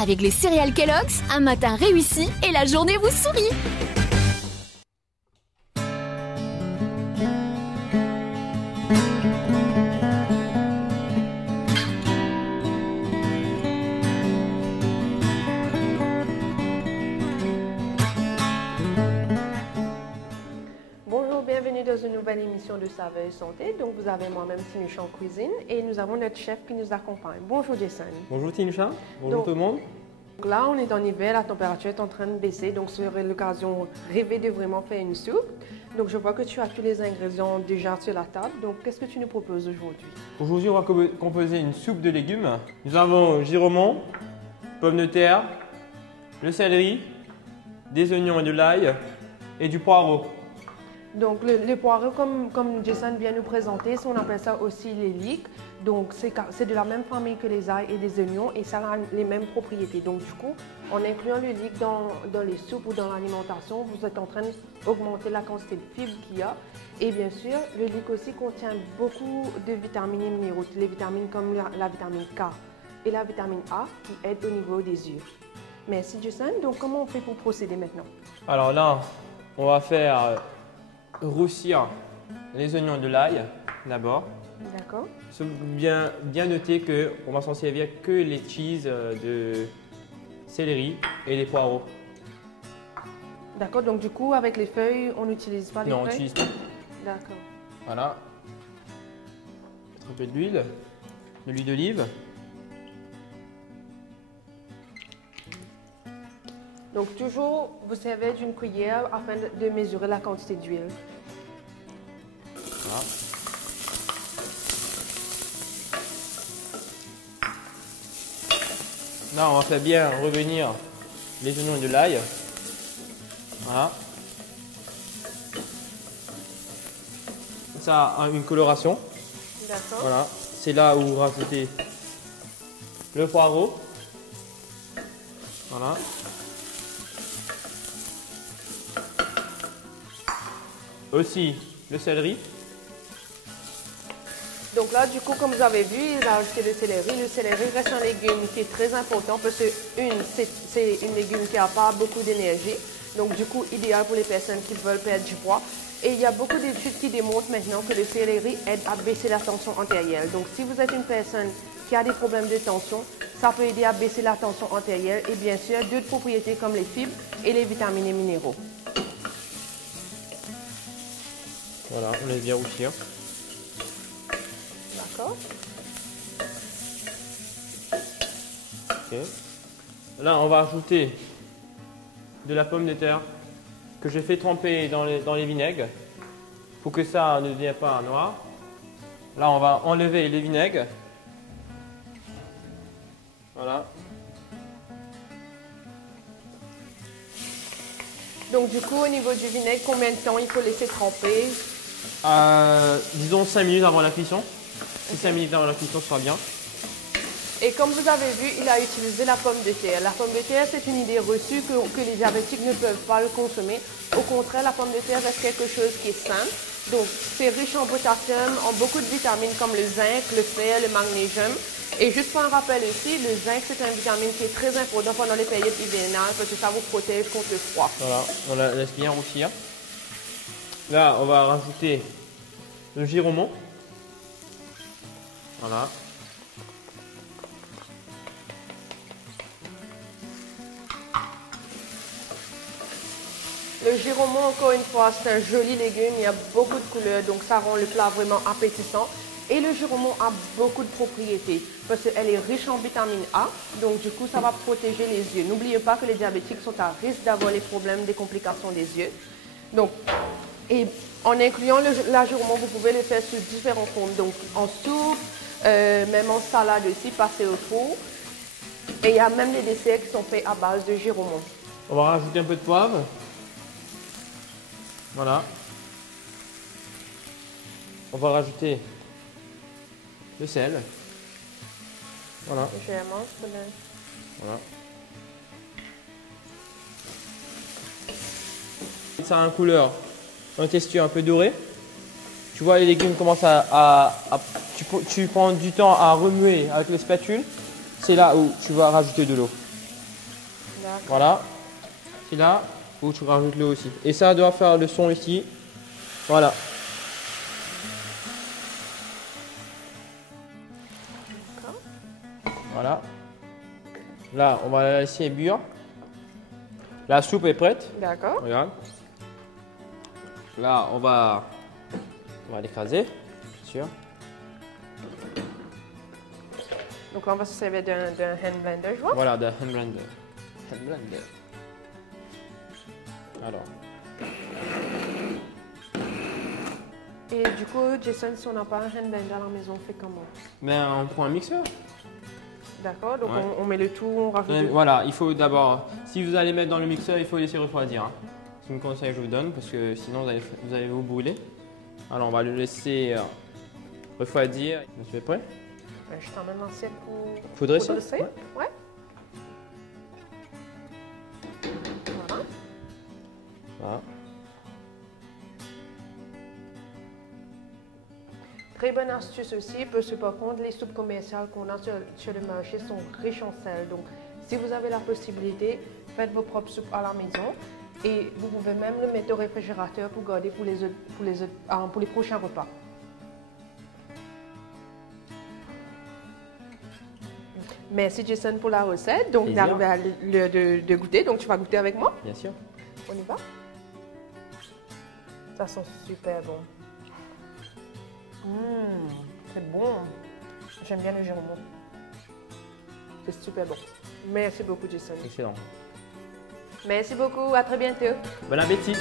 Avec les céréales Kellogg's, un matin réussi et la journée vous sourit. Bonjour, bienvenue dans une nouvelle émission de Saveurs et Santé. Donc vous avez moi-même Tinusha en cuisine et nous avons notre chef qui nous accompagne. Bonjour Jason. Bonjour Tinusha, bonjour tout le monde. Donc là on est en hiver, la température est en train de baisser, donc ce serait l'occasion de rêver de vraiment faire une soupe. Donc je vois que tu as tous les ingrédients déjà sur la table, donc qu'est-ce que tu nous proposes aujourd'hui? Aujourd'hui on va composer une soupe de légumes. Nous avons giromont, pommes de terre, le céleri, des oignons et de l'ail et du poireau. Donc le poireau, comme Jason vient nous présenter, on appelle ça aussi les leeks. Donc c'est de la même famille que les ails et les oignons et ça a les mêmes propriétés. Donc du coup, en incluant le leek dans les soupes ou dans l'alimentation, vous êtes en train d'augmenter la quantité de fibres qu'il y a. Et bien sûr, le leek aussi contient beaucoup de vitamines et minéraux, les vitamines comme la vitamine K et la vitamine A qui aident au niveau des yeux. Merci Jason. Donc comment on fait pour procéder maintenant? Alors là, on va faire roussir les oignons et de l'ail d'abord. D'accord. Bien noter qu'on va s'en servir que les cheese de céleri et les poireaux. D'accord, donc du coup avec les feuilles, on n'utilise pas les feuilles? Non, on n'utilise pas. D'accord. Voilà. Un peu d'huile d'olive. Donc toujours vous servez d'une cuillère afin de mesurer la quantité d'huile. Voilà. Là, on va faire bien revenir les oignons et de l'ail. Voilà. Ça a une coloration. D'accord. Voilà. C'est là où vous rajoutez le poireau. Voilà. Aussi le céleri. Donc là, du coup, comme vous avez vu, il a ajouté le céleri. Le céleri reste un légume qui est très important parce que, c'est une légume qui n'a pas beaucoup d'énergie. Donc, du coup, idéal pour les personnes qui veulent perdre du poids. Et il y a beaucoup d'études qui démontrent maintenant que le céleri aide à baisser la tension artérielle. Donc, si vous êtes une personne qui a des problèmes de tension, ça peut aider à baisser la tension artérielle et bien sûr, d'autres propriétés comme les fibres et les vitamines et minéraux. Voilà, on laisse bien roussir. D'accord. Okay. Là, on va ajouter de la pomme de terre que j'ai fait tremper dans les vinaigres pour que ça ne devienne pas noir. Là, on va enlever les vinaigres. Voilà. Donc du coup, au niveau du vinaigre, combien de temps il faut laisser tremper? Disons 5 minutes avant la cuisson. Si 5 minutes avant la cuisson, ce sera bien. Et comme vous avez vu, il a utilisé la pomme de terre. La pomme de terre, c'est une idée reçue que les diabétiques ne peuvent pas le consommer. Au contraire, la pomme de terre reste quelque chose qui est sain. Donc, c'est riche en potassium, en beaucoup de vitamines comme le zinc, le fer, le magnésium. Et juste pour un rappel aussi, le zinc, c'est une vitamine qui est très important pendant les périodes hivernales parce que ça vous protège contre le froid. Voilà, on la laisse bien roussir. Là, on va rajouter le giromont. Voilà. Le giromont, encore une fois, c'est un joli légume. Il y a beaucoup de couleurs, donc ça rend le plat vraiment appétissant. Et le giromont a beaucoup de propriétés parce qu'elle est riche en vitamine A. Donc du coup, ça va protéger les yeux. N'oubliez pas que les diabétiques sont à risque d'avoir les problèmes des complications des yeux. Donc, et en incluant la giromont, vous pouvez le faire sous différentes formes. Donc en soupe, même en salade aussi, passer au four. Et il y a même des desserts qui sont faits à base de giromont. On va rajouter un peu de poivre. Voilà. On va rajouter le sel. Voilà. Légèrement, Voilà. Ça a une couleur, une texture un peu dorée. Tu vois, les légumes commencent tu prends du temps à remuer avec le spatule. C'est là où tu vas rajouter de l'eau. D'accord. Voilà. C'est là où tu rajoutes l'eau aussi. Et ça doit faire le son ici. Voilà. Voilà. Là, on va la laisser bouillir. La soupe est prête. D'accord. Regarde. Là, on va l'écraser, bien sûr. Donc on va se servir d'un hand blender, je vois. Voilà, de hand blender. Hand blender. Alors. Et du coup, Jason, si on n'a pas un hand blender à la maison, on fait comment? Mais on prend un mixeur. D'accord, donc Ouais. on met le tout, on rajoute le... Voilà, il faut d'abord, si vous allez mettre dans le mixeur, il faut laisser refroidir. Hein. C'est un conseil que je vous donne parce que sinon vous allez vous brûler. Alors on va le laisser refroidir. Tu es prêt? Je t'emmène l'assiette pour... Faut dresser? Ouais. Voilà. Voilà. Très bonne astuce aussi, parce que par contre, les soupes commerciales qu'on a sur le marché sont riches en sel. Donc, si vous avez la possibilité, faites vos propres soupes à la maison. Et vous pouvez même le mettre au réfrigérateur pour garder pour les prochains repas. Merci Jason pour la recette. Donc, Plaisir. on arrive à l'heure de goûter. Donc, tu vas goûter avec moi. Bien sûr. On y va? Ça sent super bon. C'est bon. J'aime bien le giromo. C'est super bon. Merci beaucoup, Jason. Excellent. Merci beaucoup. À très bientôt. Bon appétit.